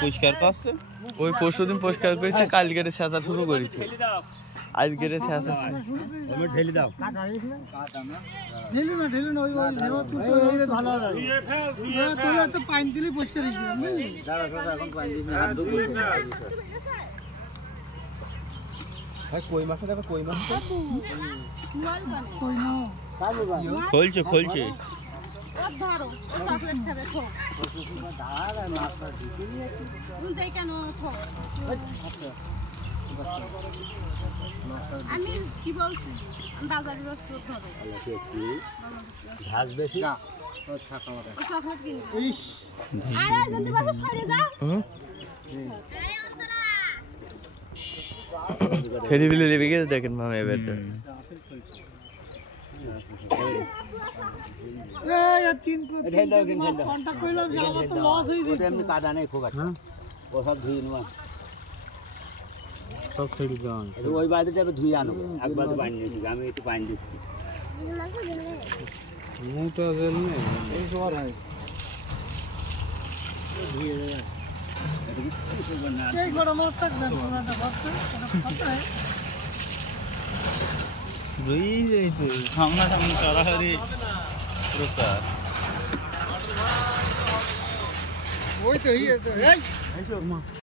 পরিষ্কার করছে ওই পরশুদিন পরিষ্কার করেছে কালকে ছেঁচা শুরু করেছে আজকে ছেঁচা ঢেলে দাও কই মাছ দেখো কই মাছ খোলছে খোলছে আমি কি বলছি বাজারে যাচ্ছি ঘাস বেশি ফেরি বিলে লেবে গেছে দেখেন মামা এবার কাদা নেই খুব একটা ও সব ধুয়ে নেওয়া সব ছেড়ে দাও ওই বাড়িতে যাবে ধুয়ে আনো একবার তো পানি দিচ্ছি আমি একটু পানি দিচ্ছি মুখটা এই জ্বর হয় ধুয়ে এই বড় মাছ থাকবে সামনা সামনে সরাসরি প্রচার ওই তো